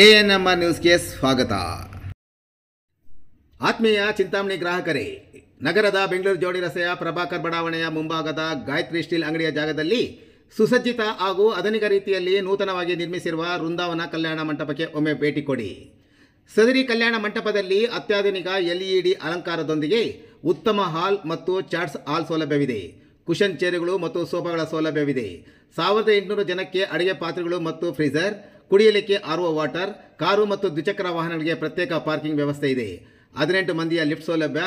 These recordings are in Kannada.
ಎಎನ್ಎಂಆರ್ ನ್ಯೂಸ್ಗೆ ಸ್ವಾಗತ. ಆತ್ಮೀಯ ಚಿಂತಾಮಣಿ ಗ್ರಾಹಕರೇ, ನಗರದ ಬೆಂಗಳೂರು ಜೋಡಿ ರಸ್ತೆಯ ಪ್ರಭಾಕರ್ ಬಡಾವಣೆಯ ಮುಂಭಾಗದ ಗಾಯತ್ರಿ ಸ್ಟೀಲ್ ಅಂಗಡಿಯ ಜಾಗದಲ್ಲಿ ಸುಸಜ್ಜಿತ ಹಾಗೂ ಆಧುನಿಕ ರೀತಿಯಲ್ಲಿ ನೂತನವಾಗಿ ನಿರ್ಮಿಸಿರುವ ವೃಂದಾವನ ಕಲ್ಯಾಣ ಮಂಟಪಕ್ಕೆ ಒಮ್ಮೆ ಭೇಟಿ ಕೊಡಿ. ಸದರಿ ಕಲ್ಯಾಣ ಮಂಟಪದಲ್ಲಿ ಅತ್ಯಾಧುನಿಕ LED ಅಲಂಕಾರದೊಂದಿಗೆ ಉತ್ತಮ ಹಾಲ್ ಮತ್ತು ಚಾಟ್ಸ್ ಹಾಲ್ ಸೌಲಭ್ಯವಿದೆ. ಕುಷನ್ ಚೇರುಗಳು ಮತ್ತು ಸೋಫಾಗಳ ಸೌಲಭ್ಯವಿದೆ. 1800 ಜನಕ್ಕೆ ಅಡುಗೆ ಪಾತ್ರೆಗಳು ಮತ್ತು ಫ್ರೀಜರ್, ಕುಡಿಯಲಿಕ್ಕೆ RO ವಾಟರ್, ಕಾರು ಮತ್ತು ದ್ವಿಚಕ್ರ ವಾಹನಗಳಿಗೆ ಪ್ರತ್ಯೇಕ ಪಾರ್ಕಿಂಗ್ ವ್ಯವಸ್ಥೆ ಇದೆ. 18 ಮಂದಿಯ ಲಿಫ್ಟ್ ಸೌಲಭ್ಯ,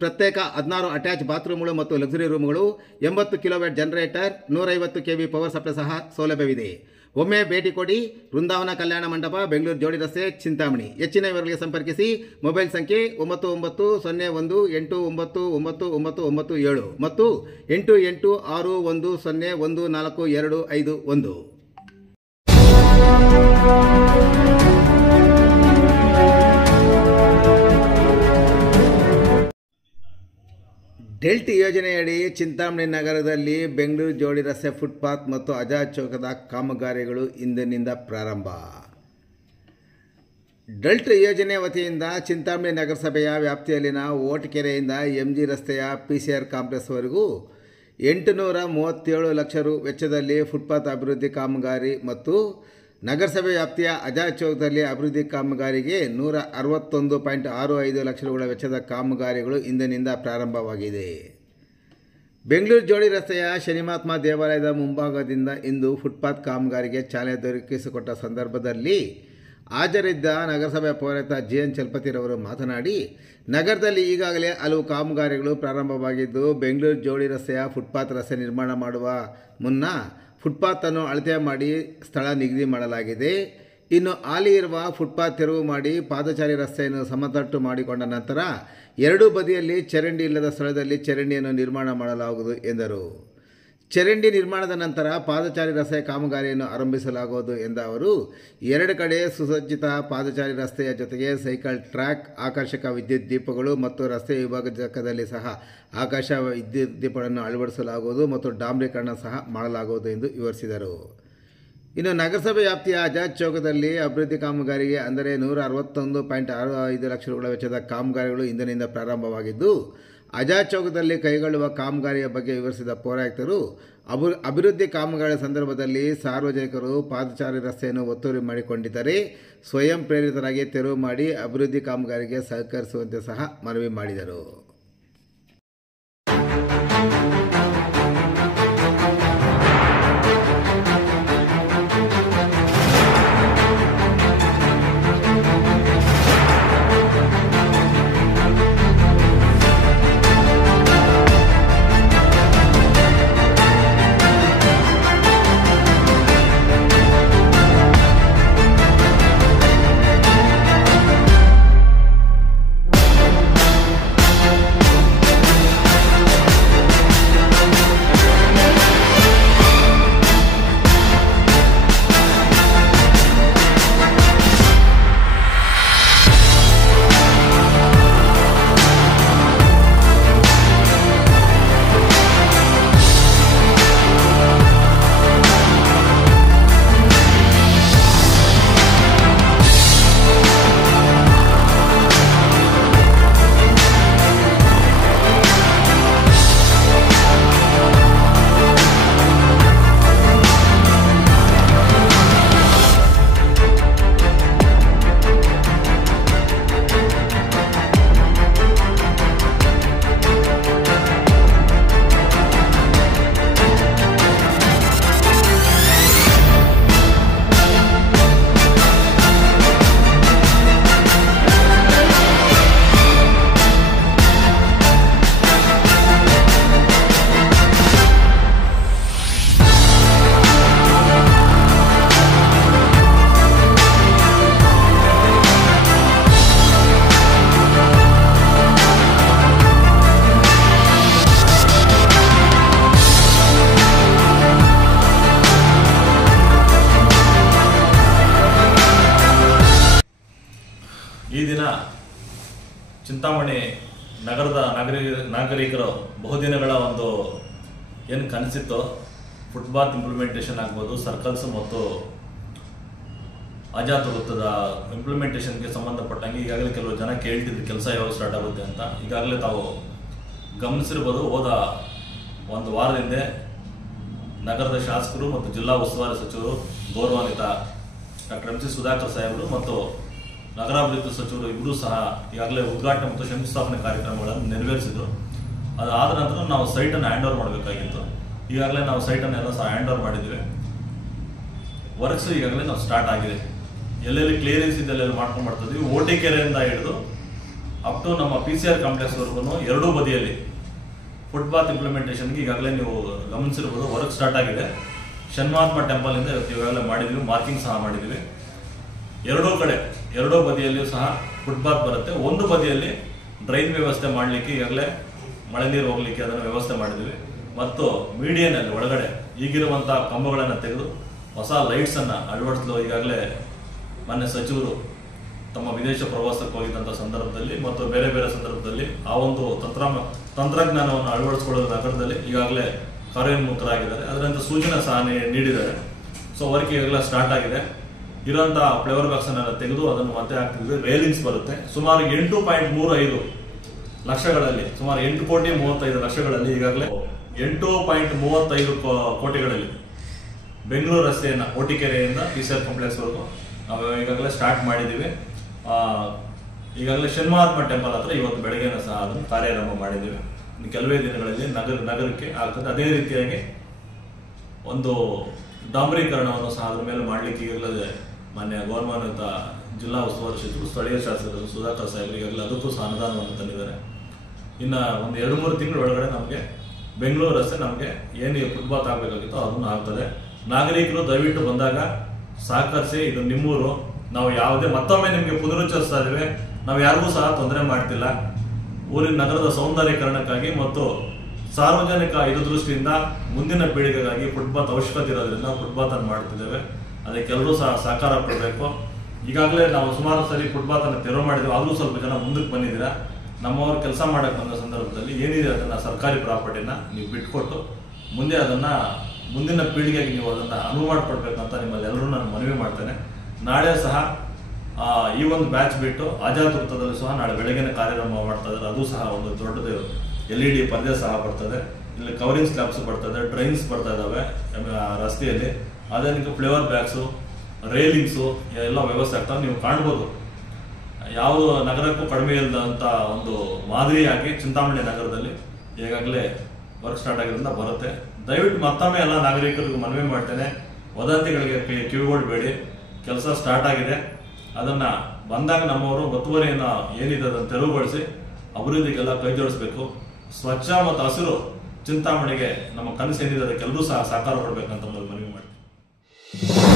ಪ್ರತ್ಯೇಕ 16 ಅಟ್ಯಾಚ್ ಬಾತ್ರೂಮ್ಗಳು ಮತ್ತು ಲಕ್ಸುರಿ ರೂಮ್ಗಳು, 80 kilowatt generator, 150 kV power supply ಸಹ ಸೌಲಭ್ಯವಿದೆ. ಒಮ್ಮೆ ಭೇಟಿ ಕೊಡಿ. ವೃಂದಾವನ ಕಲ್ಯಾಣ ಮಂಟಪ, ಬೆಂಗಳೂರು ಜೋಡಿ ರಸ್ತೆ, ಚಿಂತಾಮಣಿ. ಹೆಚ್ಚಿನ ವಿವರಗಳಿಗೆ ಸಂಪರ್ಕಿಸಿ. ಮೊಬೈಲ್ ಸಂಖ್ಯೆ 9901899997 ಮತ್ತು 8861014251. ಡೆಲ್ಟ್ ಯೋಜನೆಯಡಿ ಚಿಂತಾಮಣಿ ನಗರದಲ್ಲಿ ಬೆಂಗಳೂರು ಜೋಡಿ ರಸ್ತೆ ಫುಟ್ಪಾತ್ ಮತ್ತು ಆಜಾದ್ ಚೌಕದ ಕಾಮಗಾರಿಗಳು ಇಂದಿನಿಂದ ಪ್ರಾರಂಭ. ಡೆಲ್ಟ್ ಯೋಜನೆ ವತಿಯಿಂದ ಚಿಂತಾಮಣಿ ನಗರಸಭೆಯ ವ್ಯಾಪ್ತಿಯಲ್ಲಿನ ಓಟಕೆರೆಯಿಂದ MG ರಸ್ತೆಯ PCR ಕಾಂಪ್ಲೆಕ್ಸ್ವರೆಗೂ 837 ಲಕ್ಷ ರು ವೆಚ್ಚದಲ್ಲಿ ಫುಟ್ಪಾತ್ ಅಭಿವೃದ್ಧಿ ಕಾಮಗಾರಿ ಮತ್ತು ನಗರಸಭೆ ವ್ಯಾಪ್ತಿಯ ಆಜಾದ್ ಚೌಕದಲ್ಲಿ ಅಭಿವೃದ್ಧಿ ಕಾಮಗಾರಿಗೆ 161.65 ಲಕ್ಷ ರುಗಳ ವೆಚ್ಚದ ಕಾಮಗಾರಿಗಳು ಇಂದಿನಿಂದ ಪ್ರಾರಂಭವಾಗಿದೆ. ಬೆಂಗಳೂರು ಜೋಡಿ ರಸ್ತೆಯ ಶನಿಮಹಾತ್ಮ ದೇವಾಲಯದ ಮುಂಭಾಗದಿಂದ ಇಂದು ಫುಟ್ಪಾತ್ ಕಾಮಗಾರಿಗೆ ಚಾಲನೆ ದೊರಕಿಸಿಕೊಟ್ಟ ಸಂದರ್ಭದಲ್ಲಿ ಹಾಜರಿದ್ದ ನಗರಸಭೆ ಪೌರಾಯುಕ್ತ JN ಚಲಪತಿರವರು ಮಾತನಾಡಿ, ನಗರದಲ್ಲಿ ಈಗಾಗಲೇ ಹಲವು ಕಾಮಗಾರಿಗಳು ಪ್ರಾರಂಭವಾಗಿದ್ದು, ಬೆಂಗಳೂರು ಜೋಡಿ ರಸ್ತೆಯ ಫುಟ್ಪಾತ್ ರಸ್ತೆ ನಿರ್ಮಾಣ ಮಾಡುವ ಮುನ್ನ ಫುಟ್ಪಾತನ್ನು ಅಳತೆ ಮಾಡಿ ಸ್ಥಳ ನಿಗದಿ ಮಾಡಲಾಗಿದೆ. ಇನ್ನು ಹಾಲಿ ಇರುವ ಫುಟ್ಪಾತ್ ತೆರವು ಮಾಡಿ ಪಾದಚಾರಿ ರಸ್ತೆಯನ್ನು ಸಮತಟ್ಟು ಮಾಡಿಕೊಂಡ ನಂತರ ಎರಡೂ ಬದಿಯಲ್ಲಿ ಚರಂಡಿ ಇಲ್ಲದ ಸ್ಥಳದಲ್ಲಿ ಚರಂಡಿಯನ್ನು ನಿರ್ಮಾಣ ಮಾಡಲಾಗುವುದು ಎಂದರು. ಚರಂಡಿ ನಿರ್ಮಾಣದ ನಂತರ ಪಾದಚಾರಿ ರಸ್ತೆ ಕಾಮಗಾರಿಯನ್ನು ಆರಂಭಿಸಲಾಗುವುದು ಎಂದ ಅವರು, ಎರಡು ಕಡೆ ಸುಸಜ್ಜಿತ ಪಾದಚಾರಿ ರಸ್ತೆಯ ಜೊತೆಗೆ ಸೈಕಲ್ ಟ್ರ್ಯಾಕ್, ಆಕರ್ಷಕ ವಿದ್ಯುತ್ ದೀಪಗಳು ಮತ್ತು ರಸ್ತೆ ವಿಭಾಗದಲ್ಲಿ ಸಹ ಆಕಾಶ ವಿದ್ಯುತ್ ದೀಪಗಳನ್ನು ಅಳವಡಿಸಲಾಗುವುದು ಮತ್ತು ಡಾಂಬರೀಕರಣ ಸಹ ಮಾಡಲಾಗುವುದು ಎಂದು ವಿವರಿಸಿದರು. ಇನ್ನು ನಗರಸಭೆ ವ್ಯಾಪ್ತಿಯ ಆಜಾದ್ ಚೌಕದಲ್ಲಿ ಅಭಿವೃದ್ಧಿ ಕಾಮಗಾರಿಗೆ ಅಂದರೆ 161.65 ಲಕ್ಷ ರುಗಳ ವೆಚ್ಚದ ಕಾಮಗಾರಿಗಳು ಇಂದಿನಿಂದ ಪ್ರಾರಂಭವಾಗಿದ್ದು, ಆಜಾದ್ ಚೌಕದಲ್ಲಿ ಕೈಗೊಳ್ಳುವ ಕಾಮಗಾರಿಯ ಬಗ್ಗೆ ವಿವರಿಸಿದ ಪೌರಾಯುಕ್ತರು, ಅಭಿವೃದ್ಧಿ ಕಾಮಗಾರಿ ಸಂದರ್ಭದಲ್ಲಿ ಸಾರ್ವಜನಿಕರು ಪಾದಚಾರಿ ರಸ್ತೆಯನ್ನು ಒತ್ತುವರಿ ಮಾಡಿಕೊಂಡಿದ್ದರೆ ಸ್ವಯಂ ಪ್ರೇರಿತರಾಗಿ ತೆರವು ಮಾಡಿ ಅಭಿವೃದ್ಧಿ ಕಾಮಗಾರಿಗೆ ಸಹಕರಿಸುವಂತೆ ಸಹ ಮನವಿ ಮಾಡಿದರು. ಈ ದಿನ ಚಿಂತಾಮಣಿ ನಗರದ ನಾಗರಿಕರು ಬಹುದಿನಗಳ ಒಂದು ಏನು ಕನಸಿತ್ತು, ಫುಟ್ಪಾತ್ ಇಂಪ್ಲಿಮೆಂಟೇಷನ್ ಆಗ್ಬೋದು, ಸರ್ಕಲ್ಸ್ ಮತ್ತು ಆಜಾದ್ ವೃತ್ತದ ಇಂಪ್ಲಿಮೆಂಟೇಷನ್ಗೆ ಸಂಬಂಧಪಟ್ಟಂಗೆ ಈಗಾಗಲೇ ಕೆಲವು ಜನ ಕೇಳ್ತಿದ್ರು ಕೆಲಸ ಯಾವಾಗ ಸ್ಟಾರ್ಟ್ ಆಗುತ್ತೆ ಅಂತ. ಈಗಾಗಲೇ ತಾವು ಗಮನಿಸಿರ್ಬೋದು, ಹೋದ ಒಂದು ವಾರದಿಂದ ನಗರದ ಶಾಸಕರು ಮತ್ತು ಜಿಲ್ಲಾ ಉಸ್ತುವಾರಿ ಸಚಿವರು ಗೌರವಾನ್ವಿತ ಡಾಕ್ಟರ್ ಎಂ ಸಿ ಸುಧಾಕರ್ ಸಾಹೇಬರು ಮತ್ತು ನಗರಾಭಿವೃದ್ಧಿ ಸಚಿವರು ಇಬ್ಬರೂ ಸಹ ಈಗಾಗಲೇ ಉದ್ಘಾಟನೆ ಮತ್ತು ಶಂಕುಸ್ಥಾಪನೆ ಕಾರ್ಯಕ್ರಮಗಳನ್ನು ನೆರವೇರಿಸಿದ್ರು. ಅದಾದ ನಂತರ ನಾವು ಸೈಟನ್ನು ಹ್ಯಾಂಡ್ ಓವರ್ ಮಾಡಬೇಕಾಗಿತ್ತು. ಈಗಾಗಲೇ ನಾವು ಸೈಟನ್ನೆಲ್ಲ ಸಹ ಹ್ಯಾಂಡ್ ಓವರ್ ಮಾಡಿದ್ದೀವಿ. ವರ್ಕ್ಸ್ ಈಗಾಗಲೇ ನಾವು ಸ್ಟಾರ್ಟ್ ಆಗಿದೆ. ಎಲ್ಲೆಲ್ಲಿ ಕ್ಲಿಯರೆನ್ಸ್ ಇದೆಲ್ಲ ಮಾಡ್ಕೊಂಡು ಮಾಡ್ತಿದ್ವಿ. ಓಟಿ ಕೆರೆಯಿಂದ ಹಿಡಿದು ಅಪ್ ಟು ನಮ್ಮ PCR ಕಾಂಪ್ಲೆಕ್ಸ್ವರೆಗೂ ಎರಡೂ ಬದಿಯಲ್ಲಿ ಫುಟ್ಪಾತ್ ಇಂಪ್ಲಿಮೆಂಟೇಷನ್ಗೆ ಈಗಾಗಲೇ ನೀವು ಗಮನಿಸಿರ್ಬೋದು, ವರ್ಕ್ ಸ್ಟಾರ್ಟ್ ಆಗಿದೆ. ಶನ್ಮಾತ್ಮ ಟೆಂಪಲಿಂದ ಈಗಾಗಲೇ ಮಾಡಿದ್ವಿ, ಮಾರ್ಕಿಂಗ್ ಸಹ ಮಾಡಿದ್ವಿ. ಎರಡೂ ಬದಿಯಲ್ಲಿಯೂ ಸಹ ಫುಟ್ಪಾತ್ ಬರುತ್ತೆ. ಒಂದು ಬದಿಯಲ್ಲಿ ಡ್ರೈನ್ ವ್ಯವಸ್ಥೆ ಮಾಡಲಿಕ್ಕೆ ಈಗಾಗಲೇ ಮಳೆ ನೀರು ಹೋಗ್ಲಿಕ್ಕೆ ಅದನ್ನು ವ್ಯವಸ್ಥೆ ಮಾಡಿದ್ವಿ. ಮತ್ತು ಮೀಡಿಯನ್ನಲ್ಲಿ ಒಳಗಡೆ ಈಗಿರುವಂಥ ಕಂಬಗಳನ್ನು ತೆಗೆದು ಹೊಸ ಲೈಟ್ಸನ್ನು ಅಳವಡಿಸಲು ಈಗಾಗಲೇ ಮಾನ್ಯ ಸಚಿವರು ತಮ್ಮ ವಿದೇಶ ಪ್ರವಾಸಕ್ಕೆ ಹೋಗಿದ್ದಂಥ ಸಂದರ್ಭದಲ್ಲಿ ಮತ್ತು ಬೇರೆ ಬೇರೆ ಸಂದರ್ಭದಲ್ಲಿ ಆ ಒಂದು ತಂತ್ರಜ್ಞಾನವನ್ನು ಅಳವಡಿಸಿಕೊಳ್ಳುವ ನಗರದಲ್ಲಿ ಈಗಾಗಲೇ ಕಾರ್ಯೋನ್ಮುಖರಾಗಿದ್ದಾರೆ. ಅದರಿಂದ ಸೂಚನೆ ಸಹ ನೀಡಿದ್ದಾರೆ. ಸೊ ವರ್ಕ್ ಈಗಾಗಲೇ ಸ್ಟಾರ್ಟ್ ಆಗಿದೆ. ಇರೋಂಥ ಫ್ಲೇವರ್ ಬಾಕ್ಸನ್ನು ತೆಗೆದು ಅದನ್ನು ಮತ್ತೆ ಹಾಕ್ತಿದ್ವಿ. ರೇಲಿಂಗ್ಸ್ ಬರುತ್ತೆ. ಸುಮಾರು 8.35 ಲಕ್ಷಗಳಲ್ಲಿ, ಸುಮಾರು 8,35,00,000ಗಳಲ್ಲಿ ಈಗಾಗಲೇ 8.35 ಕೋಟಿಗಳಲ್ಲಿ ಬೆಂಗಳೂರು ರಸ್ತೆಯನ್ನು ಓಟಿಕೆರೆಯಿಂದ PCR ಕಾಂಪ್ಲೆಕ್ಸ್ವರೆಗೂ ನಾವು ಈಗಾಗಲೇ ಸ್ಟಾರ್ಟ್ ಮಾಡಿದ್ದೀವಿ. ಈಗಾಗಲೇ ಶನ್ಮಾತ್ಮ ಟೆಂಪಲ್ ಹತ್ರ ಇವತ್ತು ಬೆಳಗ್ಗೆನ ಸಹ ಅದನ್ನು ಕಾರ್ಯಾರಂಭ ಮಾಡಿದ್ದೀವಿ. ಕೆಲವೇ ದಿನಗಳಲ್ಲಿ ನಗರಕ್ಕೆ ಆಗ್ತದೆ. ಅದೇ ರೀತಿಯಾಗಿ ಒಂದು ಡಾಂಬರೀಕರಣವನ್ನು ಸಹ ಅದ್ರ ಮೇಲೆ ಮಾಡಲಿಕ್ಕೆ ಈಗಾಗಲೇ ಮಾನ್ಯ ಗೌರವಾನ್ವಿತ ಜಿಲ್ಲಾ ಉಸ್ತುವಾರಿ ಸಚಿವರು, ಸ್ಥಳೀಯ ಶಾಸಕರು ಸುಧಾಕರ್ ಸಾಹೇಬರು ಈಗಾಗಲೇ ಅದಕ್ಕೂ ಸಹ ಅನುದಾನವನ್ನು ತಂದಿದ್ದಾರೆ. ಇನ್ನು ಒಂದು 2-3 ತಿಂಗಳ ಒಳಗಡೆ ನಮಗೆ ಬೆಂಗಳೂರು ರಸ್ತೆ ನಮಗೆ ಏನು ಫುಟ್ಪಾತ್ ಆಗಬೇಕಾಗಿತ್ತೋ ಅದನ್ನು ಆಗ್ತದೆ. ನಾಗರಿಕರು ದಯವಿಟ್ಟು ಬಂದಾಗ ಸಹಕರಿಸಿ. ಇದು ನಿಮ್ಮೂರು. ನಾವು ಯಾವುದೇ ಮತ್ತೊಮ್ಮೆ ನಿಮಗೆ ಪುನರುಚ್ಚರಿಸ್ತಾ ಇದ್ದೇವೆ, ನಾವು ಯಾರಿಗೂ ಸಹ ತೊಂದರೆ ಮಾಡ್ತಿಲ್ಲ. ಊರಿನ ನಗರದ ಸೌಂದರ್ಯೀಕರಣಕ್ಕಾಗಿ ಮತ್ತು ಸಾರ್ವಜನಿಕ ಹಿತದೃಷ್ಟಿಯಿಂದ ಮುಂದಿನ ಪೀಳಿಗೆಗಾಗಿ ಫುಟ್ಪಾತ್ ಅವಶ್ಯಕತೆ ಇರೋದ್ರಿಂದ ಫುಟ್ಪಾತ್ ಅನ್ನು ಮಾಡ್ತಿದ್ದೇವೆ. ಅದಕ್ಕೆಲ್ಲರೂ ಸಹ ಸಹಕಾರ ಕೊಡಬೇಕು. ಈಗಾಗಲೇ ನಾವು ಸುಮಾರು ಸರಿ ಫುಟ್ಪಾತ್ ಅನ್ನು ತೆರವು ಮಾಡಿದ್ವಿ. ಆದರೂ ಸ್ವಲ್ಪ ಜನ ಮುಂದಕ್ಕೆ ಬಂದಿದ್ದೀರಾ. ನಮ್ಮವರು ಕೆಲಸ ಮಾಡಕ್ಕೆ ಬಂದ ಸಂದರ್ಭದಲ್ಲಿ ಏನಿದೆ ಅದನ್ನು ಸರ್ಕಾರಿ ಪ್ರಾಪರ್ಟಿನ ನೀವು ಬಿಟ್ಕೊಟ್ಟು ಮುಂದೆ ಅದನ್ನು ಮುಂದಿನ ಪೀಳಿಗೆಗೆ ನೀವು ಅದನ್ನು ಅನುವು ಮಾಡಿಕೊಡ್ಬೇಕಂತ ನಿಮ್ಮಲ್ಲಿ ಎಲ್ಲರೂ ನಾನು ಮನವಿ ಮಾಡ್ತೇನೆ. ನಾಳೆ ಸಹ ಈ ಒಂದು ಬ್ಯಾಚ್ ಬಿಟ್ಟು ಆಜಾದ್ ವೃತ್ತದಲ್ಲಿ ಸಹ ನಾಳೆ ಬೆಳಗ್ಗೆನೇ ಕಾರ್ಯಕ್ರಮ ಮಾಡ್ತಾ ಇದ್ದಾರೆ. ಅದು ಸಹ ಒಂದು ದೊಡ್ಡದು LED ಪರ್ದೆ ಸಹ ಬರ್ತದೆ. ಇಲ್ಲಿ ಕವರಿಂಗ್ ಸ್ಲ್ಯಾಬ್ಸ್ ಬರ್ತದೆ, ಡ್ರೈನ್ಸ್ ಬರ್ತಾ ಇದ್ದಾವೆ ರಸ್ತೆಯಲ್ಲಿ. ಅದಕ್ಕೆ ಫ್ಲೇವರ್ ಬ್ಯಾಗ್ಸು, ರೇಲಿಂಗ್ಸು ಎಲ್ಲ ವ್ಯವಸ್ಥೆ ಆಗ್ತವೆ. ನೀವು ಕಾಣ್ಬೋದು, ಯಾವುದು ನಗರಕ್ಕೂ ಕಡಿಮೆ ಇಲ್ಲದಂಥ ಒಂದು ಮಾದರಿಯಾಗಿ ಚಿಂತಾಮಣಿ ನಗರದಲ್ಲಿ ಈಗಾಗಲೇ ವರ್ಕ್ ಸ್ಟಾರ್ಟ್ ಆಗಿರೋದ್ರಿಂದ ಬರುತ್ತೆ. ದಯವಿಟ್ಟು ಮತ್ತೊಮ್ಮೆ ಎಲ್ಲ ನಾಗರಿಕರಿಗೂ ಮನವಿ ಮಾಡ್ತೇನೆ, ವದಂತಿಗಳಿಗೆ ಕಿವಿಗೊಡಬೇಡಿ. ಕೆಲಸ ಸ್ಟಾರ್ಟ್ ಆಗಿದೆ. ಅದನ್ನು ಬಂದಾಗ ನಮ್ಮವರು ಒತ್ತುವರಿಯನ್ನು ಏನಿದೆ ಅದನ್ನು ತೆರವುಗೊಳಿಸಿ ಅಭಿವೃದ್ಧಿಗೆಲ್ಲ ಕೈ ಜೋಡಿಸಬೇಕು. ಸ್ವಚ್ಛ ಮತ್ತು ಹಸಿರು ಚಿಂತಾಮಣಿಗೆ ನಮ್ಮ ಕನಸು ಏನಿದೆ ಅದಕ್ಕೆಲ್ಲರೂ ಸಹ ಸಹಕಾರ ಕೊಡಬೇಕಂತ ಮನವಿ ಮಾಡ್ತೀನಿ.